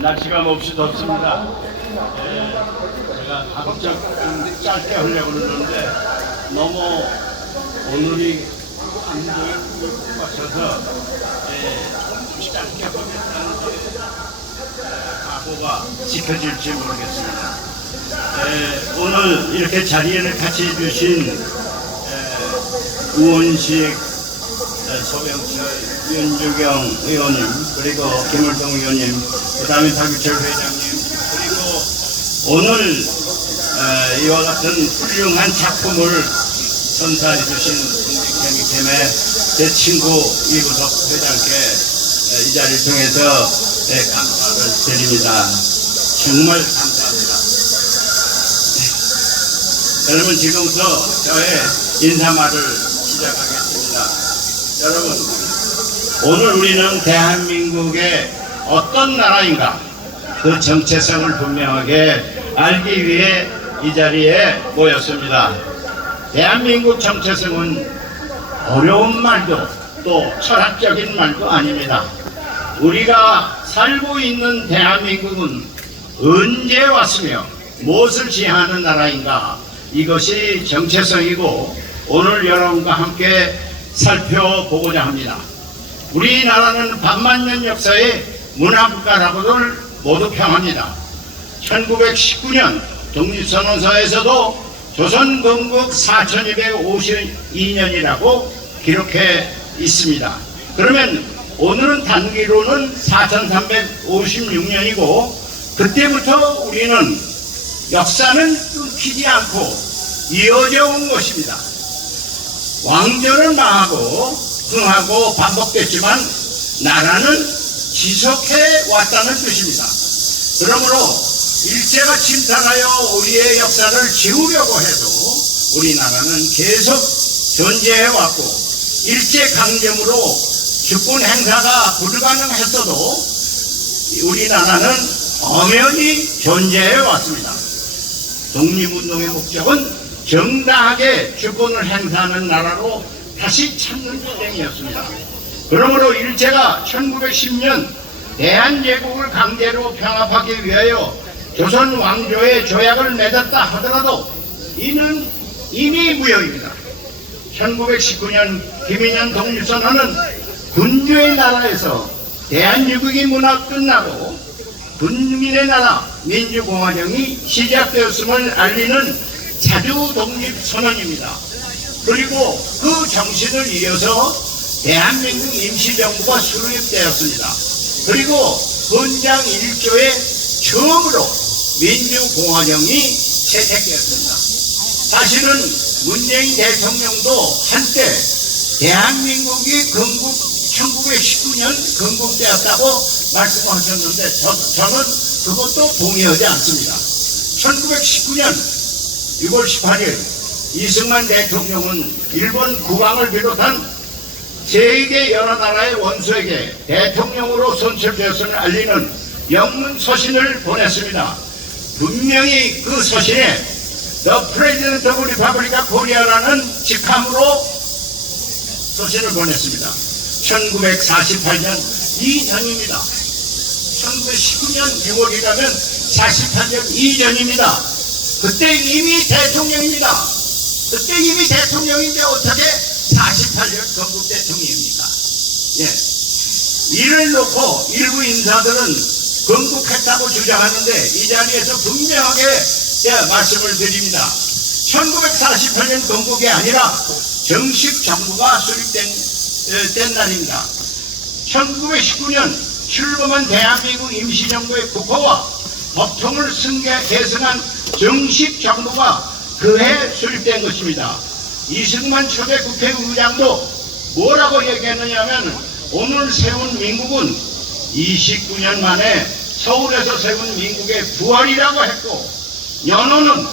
날씨가 몹시 덥습니다. 제가 가급적 좀 짧게 하려고 그러는데 너무 오늘이 감동이 꽉차서 좀 짧게 하겠다는 각오가 지켜질지 모르겠습니다. 오늘 이렇게 자리를 같이 해주신 우원식, 소병철, 윤주경 의원님, 그리고 김을동 의원님, 그 다음에 박유철 회장님, 그리고 오늘 이와 같은 훌륭한 작품을 선사해 주신 국립경희팀의 제 친구 이부석 회장께 이 자리를 통해서 감사를 드립니다. 정말 감사합니다. 여러분, 지금부터 저의 인사말을 시작하겠습니다. 여러분, 오늘 우리는 대한민국의 어떤 나라인가 그 정체성을 분명하게 알기 위해 이 자리에 모였습니다. 대한민국 정체성은 어려운 말도 또 철학적인 말도 아닙니다. 우리가 살고 있는 대한민국은 언제 왔으며 무엇을 지향하는 나라인가, 이것이 정체성이고 오늘 여러분과 함께 살펴보고자 합니다. 우리나라는 반만년 역사의 문화국가라고를 모두 평합니다. 1919년 독립선언서에서도 조선 건국 4252년이라고 기록해 있습니다. 그러면 오늘은 단기로는 4356년이고 그때부터 우리는 역사는 끊기지 않고 이어져 온 것입니다. 왕조는 망하고 흥하고 반복됐지만 나라는 지속해 왔다는 뜻입니다. 그러므로 일제가 침탈하여 우리의 역사를 지우려고 해도 우리나라는 계속 존재해 왔고, 일제 강점으로 주권 행사가 불가능했어도 우리나라는 엄연히 존재해 왔습니다. 독립운동의 목적은 정당하게 주권을 행사하는 나라로 다시 찾는 전쟁이었습니다. 그러므로 일제가 1910년 대한제국을 강제로 평합하기 위하여 조선 왕조의 조약을 맺었다 하더라도 이는 이미 무효입니다. 1919년 김인현 독립선언은 군주의 나라에서 대한민국이 문화 끝나고 군민의 나라 민주공화정이 시작되었음을 알리는 자주독립선언입니다. 그리고 그 정신을 이어서 대한민국 임시정부가 수립되었습니다. 그리고 헌장 1조에 처음으로 민주공화정이 채택되었습니다. 사실은 문재인 대통령도 한때 대한민국이 건국 1919년 건국되었다고 말씀하셨는데 저는 그것도 동의하지 않습니다. 1919년 6월 18일 이승만 대통령은 일본 국왕을 비롯한 세계 여러 나라의 원수에게 대통령으로 선출되었음을 알리는 영문 서신을 보냈습니다. 분명히 그 서신에 The President of Republic of Korea라는 직함으로 서신을 보냈습니다. 1948년 이전입니다. 1919년 6월이라면 48년 이전입니다. 그때 이미 대통령입니다. 그때 이미 대통령인데 어떻게 48년 건국 대통령입니까? 이를 놓고 일부 인사들은 건국했다고 주장하는데 이 자리에서 분명하게 말씀을 드립니다. 1948년 건국이 아니라 정식 정부가 수립된 날입니다. 1919년 출범한 대한민국 임시정부의 국호와 법통을 계승한 정식 정부가 그해 수립된 것입니다. 이승만 초대 국회의장도 뭐라고 얘기했느냐면 오늘 세운 민국은 29년 만에 서울에서 세운 민국의 부활이라고 했고 연호는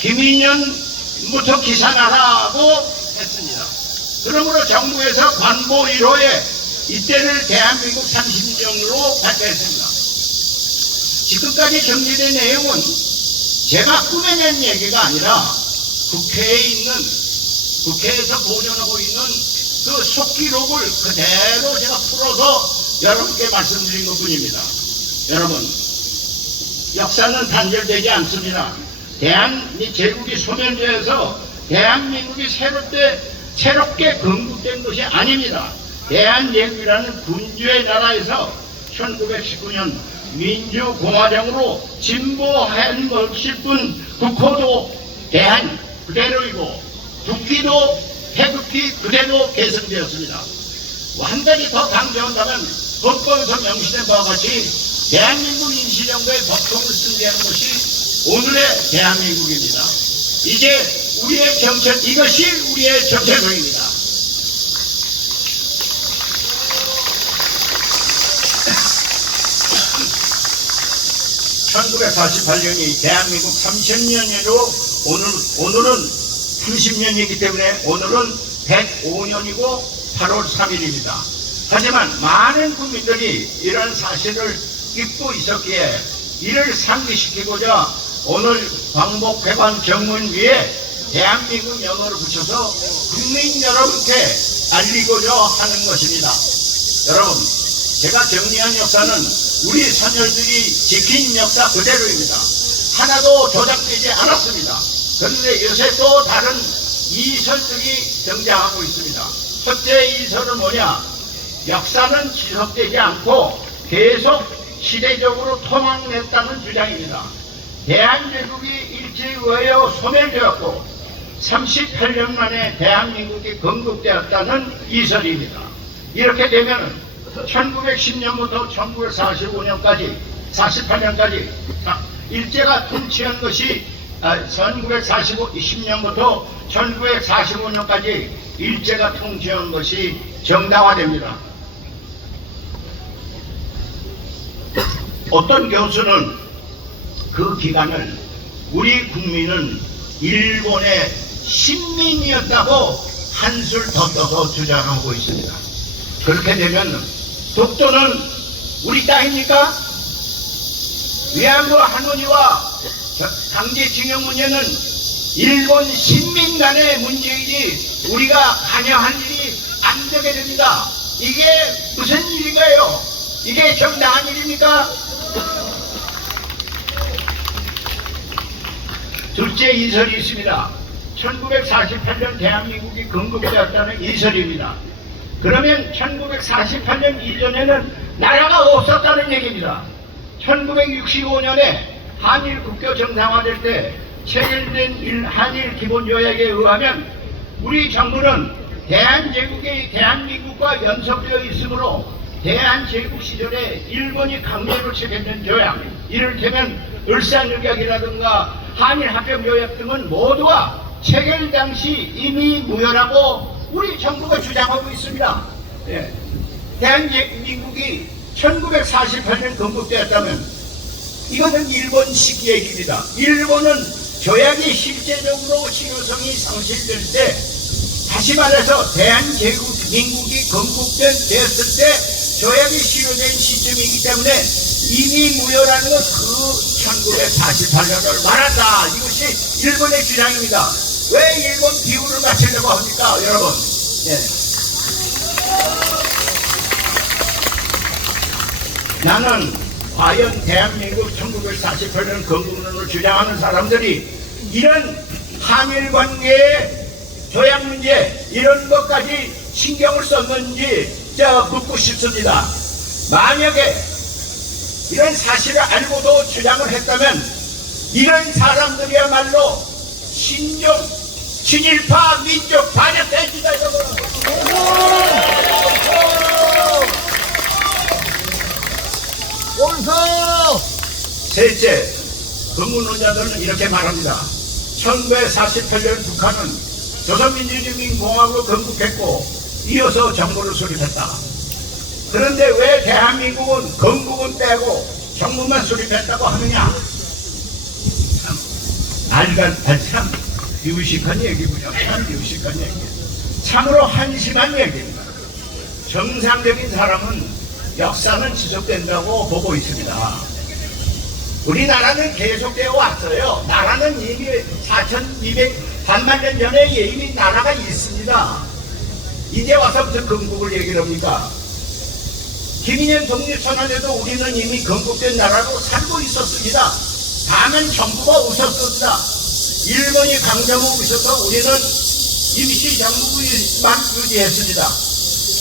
김인현부터 기산하라고 했습니다. 그러므로 정부에서 관보 1호에 이때를 대한민국 30년으로 발표했습니다. 지금까지 정리된 내용은 제가 꾸며낸 얘기가 아니라 국회에서 보존하고 있는 그 속기록을 그대로 제가 풀어서 여러분께 말씀드린 것 뿐입니다. 여러분, 역사는 단절되지 않습니다. 제국이 소멸되어서 대한민국이 새롭게 건국된 것이 아닙니다. 대한제국이라는 군주의 나라에서 1919년 민주공화정으로 진보한 것일 뿐 국호도 대한 그대로이고 국기도 태극기 그대로 개성되었습니다. 한 가지 더 강조한다면 헌법에서 명시된 바와 같이 대한민국 임시정부의 법통을 승계하는 것이 오늘의 대한민국입니다. 이제 우리의 정체, 이것이 우리의 정체성입니다. (1948년이) 대한민국 30년이고 오늘은 30년이기 때문에 오늘은 105년이고 8월 3일입니다. 하지만 많은 국민들이 이런 사실을 잊고 있었기에 이를 상기시키고자 오늘 광복회관 정문 위에 대한민국 영어를 붙여서 국민 여러분께 알리고자 하는 것입니다. 여러분, 제가 정리한 역사는 우리 선열들이 지킨 역사 그대로입니다. 하나도 조작되지 않았습니다. 그런데 요새 또 다른 이설들이 등장하고 있습니다. 첫째 이설은 뭐냐? 역사는 지속되지 않고 계속 시대적으로 토막냈다는 주장입니다. 대한제국이 일제의회에 소멸되었고 38년 만에 대한민국이 건국되었다는 이설입니다. 이렇게 되면 1910년부터 1945년까지 48년까지 일제가 통치한 것이 1910년부터 1945년까지 일제가 통치한 것이 정당화됩니다. 어떤 교수는 그 기간을 우리 국민은 일본의 식민이었다고 한술 더 떠서 주장하고 있습니다. 그렇게 되면 독도는 우리 땅입니까? 위안부 할머니와 강제징용 문제는 일본 식민 간의 문제이지 우리가 관여한 일이 안 되게 됩니다. 이게 무슨 일인가요? 이게 정당한 일입니까? 둘째 이설이 있습니다. 1948년 대한민국이 건국되었다는 이설입니다. 그러면 1948년 이전에는 나라가 없었다는 얘기입니다. 1965년에 한일 국교 정상화될 때 체결된 한일 기본조약에 의하면 우리 정부는 대한민국과 연속되어 있으므로 대한제국 시절에 일본이 강제로 체결된 조약, 이를테면 을사늑약이라든가 한일합병조약 등은 모두가 체결 당시 이미 무효라고 우리 정부가 주장하고 있습니다. 예. 대한민국이 1948년 건국되었다면 이것은 일본식 얘기입니다. 일본은 조약이 실제적으로 실효성이 상실될 때, 다시 말해서 대한민국이 건국되었을 때 조약이 실효된 시점이기 때문에 이미 무효라는 건 그 1948년을 말한다. 이것이 일본의 주장입니다. 왜 일본 비유를 맞추려고 합니까, 여러분? 예. 나는 과연 대한민국 1948년 건국론을 주장하는 사람들이 이런 한일관계의 조약 문제 이런 것까지 신경을 썼는지 묻고 싶습니다. 만약에 이런 사실을 알고도 주장을 했다면 이런 사람들이야말로 친일파 민족 반역대지다. 셋째, 근문론자들은 이렇게 말합니다. 1948년 북한은 조선민주주의공화국을 건국했고 이어서 정부를 수립했다. 그런데 왜 대한민국은 건국은 빼고 정부만 수립했다고 하느냐? 참 유식한 얘기군요. 참 유식한 얘기. 참으로 한심한 얘기입니다. 정상적인 사람은 역사는 지속된다고 보고 있습니다. 우리나라는 계속되어 왔어요. 나라는 이미 4200만 년 전에 이미 나라가 있습니다. 이제 와서부터 건국을 얘기를 합니까? 김인현 독립선언에도 우리는 이미 건국된 나라로 살고 있었습니다. 다만 정부가 없었습니다. 일본이 강점하고 있어서 우리는 임시정부만 유지했습니다.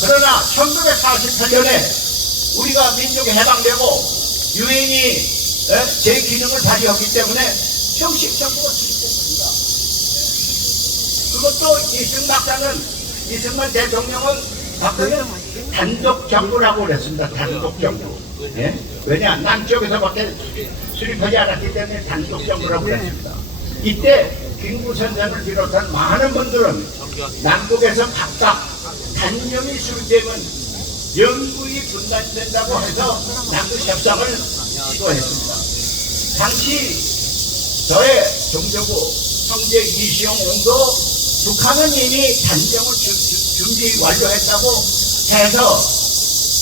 그러나 1948년에 우리가 민족이 해방되고 유엔이 제 기능을 발휘했기 때문에 정식 정부가 수립됐습니다. 그것도 이승만 대통령은 박근혜 단독 정부라고 그랬습니다. 단독 정부. 예? 왜냐? 남쪽에서밖에 수립하지 않았기 때문에 단독 정부라고 그랬습니다. 이때 김구 선생을 비롯한 많은 분들은 남북에서 각각 단점이 수립되면 영구히 분단된다고 해서 남북 협상을 시도했습니다. 당시 저의 종조부 형제 이시용도 북한은 이미 단정을 준비 완료했다고 해서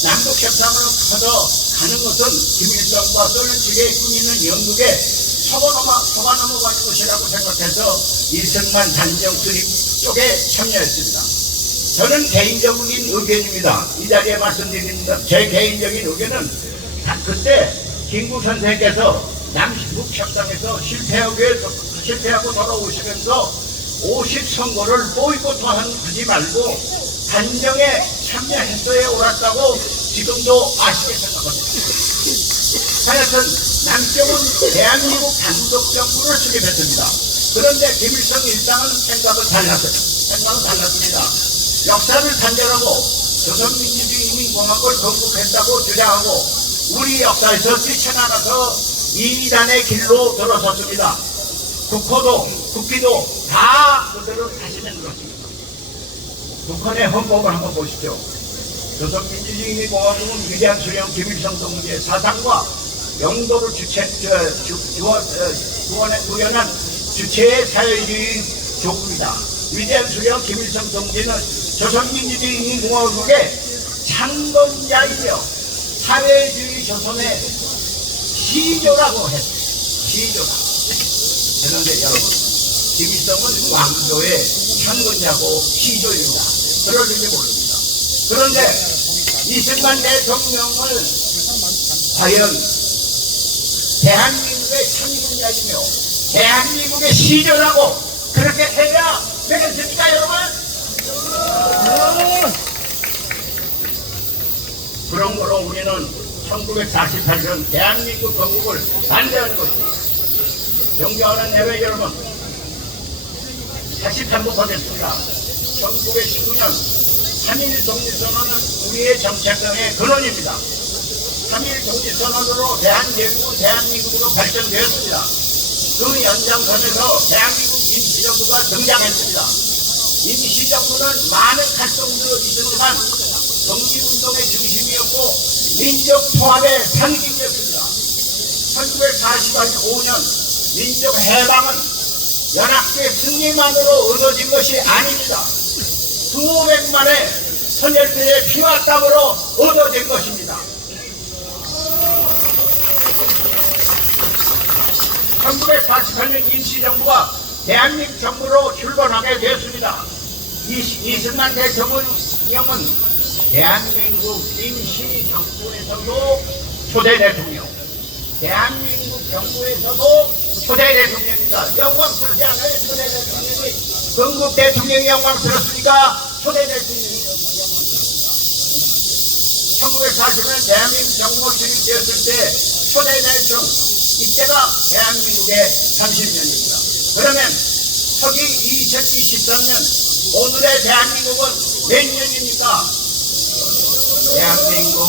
남북 협상을 하러 가는 것은 김일성과 소련 측에 꾸미는 영국에 속아 넘어가는 것이라고 생각해서 이승만 단정 수립 쪽에 참여했습니다. 저는 개인적인 의견입니다. 이 자리에 말씀드립니다. 제 개인적인 의견은 그때 김구 선생께서 남북 협상에서 실패하고 돌아오시면서 50선거를 보이콧하지 말고 단정에 참여했어야 옳았다고 지금도 아시게 생각합니다. 하여튼 남쪽은 대한민국 단독 정부를 수립했습니다. 그런데 김일성 일당은 생각은 달랐습니다. 역사를 단절하고 조선민주주의인민공화국을 건국했다고 주장하고 우리 역사에서 뛰쳐나가서 이단의 길로 들어섰습니다. 국기도 다 그대로 다시 만들었습니다. 북한의 헌법을 한번 보시죠. 조선민주주의인민공화국은 위대한 수령 김일성 동지의 사상과 영도를 구현한 주체의 사회주의 조국이다. 위대한 수령 김일성 동지는 조선민주주의인민공화국의 창건자이며 사회주의 조선의 시조라고 했습니다. 시조다. 그런데 여러분, 김일성은 왕조의 창건자고 시조입니다. 그럴지 모릅니다. 그런데 이승만 대통령을 과연 대한민국의 창건자이며 대한민국의 시조라고 그렇게 해야 되겠습니까, 여러분? 그런 거로 우리는 1948년 대한민국 건국을 반대하는 것입니다. 존경하는 내외 여러분, 다시 반복하겠습니다. 1919년 3.1 독립선언은 우리의 정체성의 근원입니다. 3.1 독립선언으로 대한제국은 대한민국으로 발전되었습니다. 그 연장선에서 대한민국 임시정부가 등장했습니다. 임시정부는 많은 활동들이 있었지만 독립운동의 중심이었고 민족 통합의 상징이었습니다. 1945년 민족 해방은 연합의 승리만으로 얻어진 것이 아닙니다. 수백만의 선열들의 피와 땀으로 얻어진 것입니다. 1948년 임시정부가 대한민국 정부로 출범하게 되었습니다. 이승만 대통령은 대한민국 임시정부에서도 초대 대통령, 대한민국 정부에서도 초대 대통령입니다. 영광스럽지 않아요? 초대 대통령이 건국 대통령이 영광스럽습니까? 초대 대통령이 영광스럽습니다. 1940년 대한민국 정부가 수립되었을 때 초대 대통령 이때가 대한민국의 30년입니다. 그러면 서기 2023년 오늘의 대한민국은 몇 년입니까? 대한민국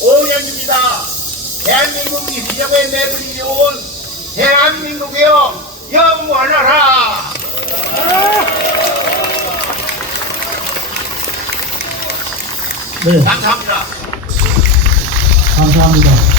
105년입니다. 대한민국 임시정부의 맥을 이어온 대한민국이여 영원하라. 네, 감사합니다. 감사합니다.